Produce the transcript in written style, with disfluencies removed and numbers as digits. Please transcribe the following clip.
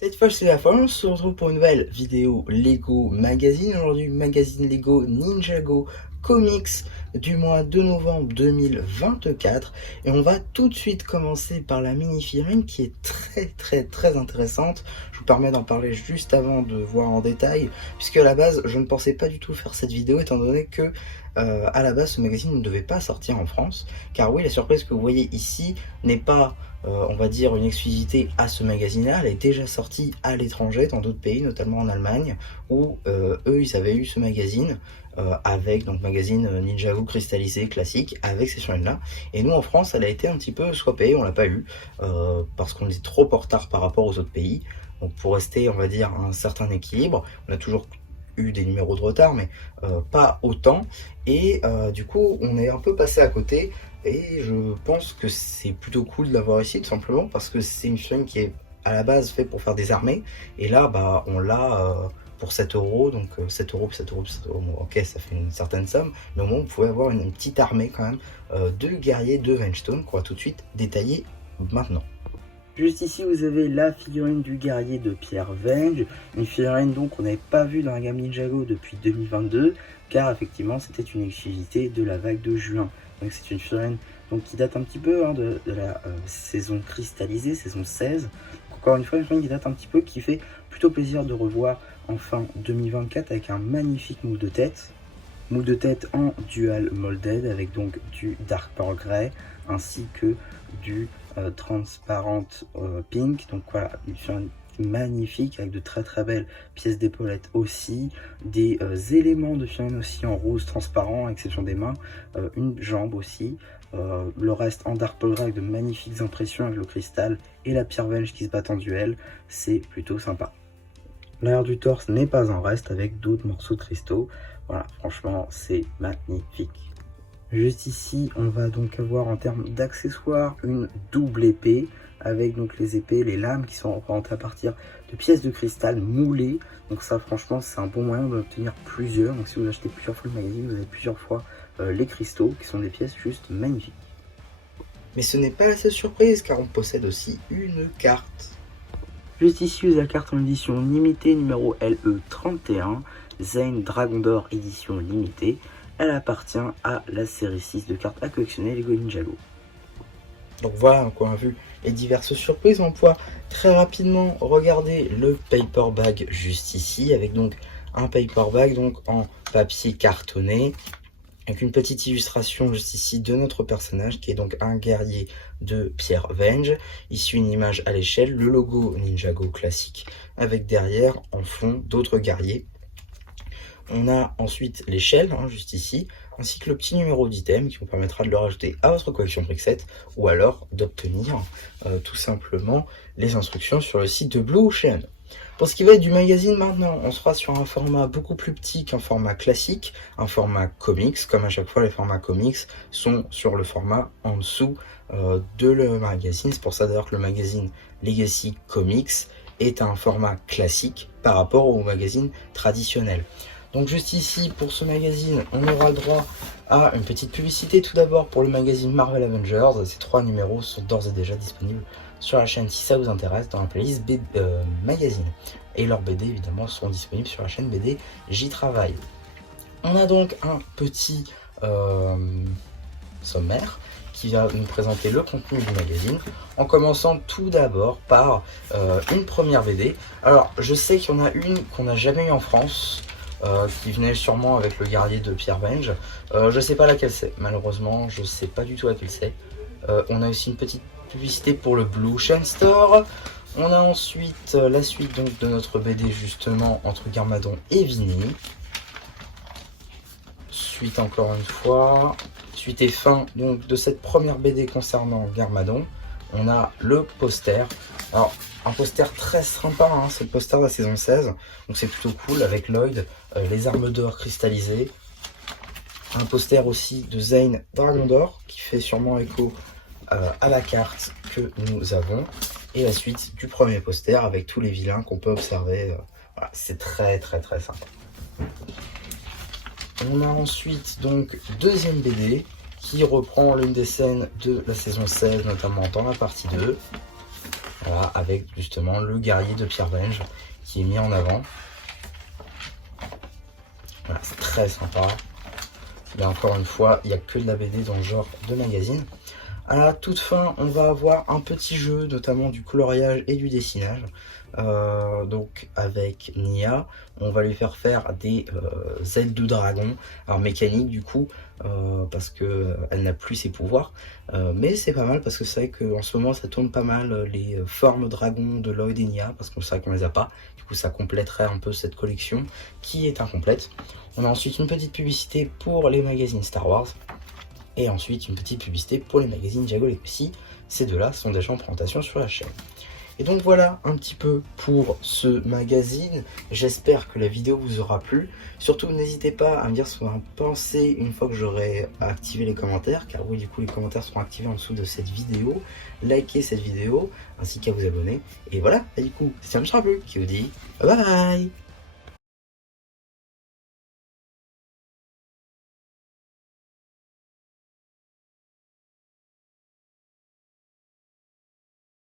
Cette fois c'est la fin, on se retrouve pour une nouvelle vidéo Lego Magazine. Aujourd'hui, magazine Lego Ninjago Comics du mois de novembre 2024. Et on va tout de suite commencer par la mini-figurine qui est très intéressante. Je vous permets d'en parler juste avant de voir en détail, puisque à la base, je ne pensais pas du tout faire cette vidéo, étant donné que à la base, ce magazine ne devait pas sortir en France. Car oui, la surprise que vous voyez ici n'est pas on va dire une exclusivité à ce magazine-là. Elle est déjà sortie à l'étranger, dans d'autres pays, notamment en Allemagne, où eux, ils avaient eu ce magazine avec donc magazine Ninjago cristallisé classique avec ces figurines-là. Et nous, en France, elle a été un petit peu swappée, on l'a pas eu parce qu'on est trop en retard par rapport aux autres pays. Donc pour rester, on va dire, un certain équilibre, on a toujours eu des numéros de retard, mais pas autant. Et du coup, on est un peu passé à côté. Et je pense que c'est plutôt cool de l'avoir ici, tout simplement parce que c'est une figurine qui est à la base faite pour faire des armées. Et là, bah, on l'a pour 7 €. Donc 7 €, 7 €, 7 €. Bon, ok, ça fait une certaine somme. Mais au moins, vous pouvez avoir une petite armée quand même de guerriers de Vengestone qu'on va tout de suite détailler maintenant. Juste ici, vous avez la figurine du guerrier de Pierre Venge, une figurine donc qu'on n'avait pas vue dans la gamme Ninjago depuis 2022, car effectivement c'était une exclusivité de la vague de juin. Donc c'est une figurine donc, qui date un petit peu de la saison cristallisée, saison 16. Encore une fois, une figurine qui date un petit peu, qui fait plutôt plaisir de revoir en fin 2024 avec un magnifique moule de tête. Moule de tête en dual molded avec donc du dark pearl grey ainsi que du transparent pink. Donc voilà, une figurine magnifique avec de très belles pièces d'épaulettes aussi, des éléments de figurine aussi en rose transparent à l'exception des mains, une jambe aussi, le reste en dark pearl grey avec de magnifiques impressions avec le cristal et la pierre venge qui se battent en duel. C'est plutôt sympa. L'arrière du torse n'est pas en reste avec d'autres morceaux de cristaux. Voilà, franchement, c'est magnifique. Juste ici, on va donc avoir en termes d'accessoires une double épée avec donc les épées, les lames qui sont représentées à partir de pièces de cristal moulées. Donc ça, franchement, c'est un bon moyen d'obtenir plusieurs. Donc si vous achetez plusieurs fois le magazine, vous avez plusieurs fois les cristaux qui sont des pièces juste magnifiques. Mais ce n'est pas la seule surprise car on possède aussi une carte. Juste ici, vous avez la carte en édition limitée numéro LE31, Zane Dragon d'Or édition limitée. Elle appartient à la série 6 de cartes à collectionner Lego Ninjago. Donc voilà, on a vu les diverses surprises. On va pouvoir très rapidement regarder le paper bag juste ici, avec donc un paper bag donc en papier cartonné, avec une petite illustration juste ici de notre personnage qui est donc un guerrier de Pierre Venge. Ici une image à l'échelle, le logo Ninjago classique avec derrière en fond d'autres guerriers. On a ensuite l'échelle juste ici, ainsi que le petit numéro d'item qui vous permettra de le rajouter à votre collection Brickset ou alors d'obtenir tout simplement les instructions sur le site de Blue Ocean. Pour ce qui va être du magazine maintenant, on sera sur un format beaucoup plus petit qu'un format classique, un format comics. Comme à chaque fois, les formats comics sont sur le format en dessous de le magazine. C'est pour ça d'ailleurs que le magazine Legacy Comics est un format classique par rapport au magazine traditionnel. Donc juste ici, pour ce magazine, on aura le droit à une petite publicité tout d'abord pour le magazine Marvel Avengers. Ces 3 numéros sont d'ores et déjà disponibles sur la chaîne si ça vous intéresse dans la playlist magazine. Et leurs BD évidemment seront disponibles sur la chaîne BD J'y travaille. On a donc un petit sommaire qui va nous présenter le contenu du magazine, en commençant tout d'abord par une première BD. Alors je sais qu'il y en a une qu'on n'a jamais eu en France, qui venait sûrement avec le guerrier de Pierre Venge. Je sais pas laquelle c'est, malheureusement, je sais pas du tout laquelle c'est. On a aussi une petite publicité pour le Blue Ocean Store. On a ensuite la suite donc de notre BD justement entre Garmadon et Vinny. Suite encore une fois. Suite et fin donc de cette première BD concernant Garmadon. On a le poster. Alors, un poster très sympa, hein, c'est le poster de la saison 16. Donc c'est plutôt cool avec Lloyd, les armes d'or cristallisées. Un poster aussi de Zane Dragon d'Or qui fait sûrement écho à la carte que nous avons. Et la suite du premier poster avec tous les vilains qu'on peut observer. Voilà, c'est très sympa. On a ensuite donc deuxième BD qui reprend l'une des scènes de la saison 16, notamment dans la partie 2. Voilà, avec justement le guerrier de Pierre Benge qui est mis en avant. Voilà, c'est très sympa. Mais encore une fois, il n'y a que de la BD dans le genre de magazine. À la toute fin, on va avoir un petit jeu, notamment du coloriage et du dessinage. Donc avec Nia, on va lui faire des ailes de dragon, alors mécanique du coup, parce que elle n'a plus ses pouvoirs. Mais c'est pas mal parce que c'est vrai qu'en ce moment ça tourne pas mal les formes dragons de Lloyd et Nia, parce qu'on sait qu'on les a pas. Du coup ça compléterait un peu cette collection qui est incomplète. On a ensuite une petite publicité pour les magazines Star Wars. Et ensuite une petite publicité pour les magazines Jago Legacy. Ces deux-là sont déjà en présentation sur la chaîne. Et donc voilà un petit peu pour ce magazine. J'espère que la vidéo vous aura plu. Surtout n'hésitez pas à me dire ce que vous en pensez une fois que j'aurai activé les commentaires. Car oui, du coup les commentaires seront activés en dessous de cette vidéo. Likez cette vidéo ainsi qu'à vous abonner. Et voilà, et du coup c'est un Bleu qui vous dit bye bye.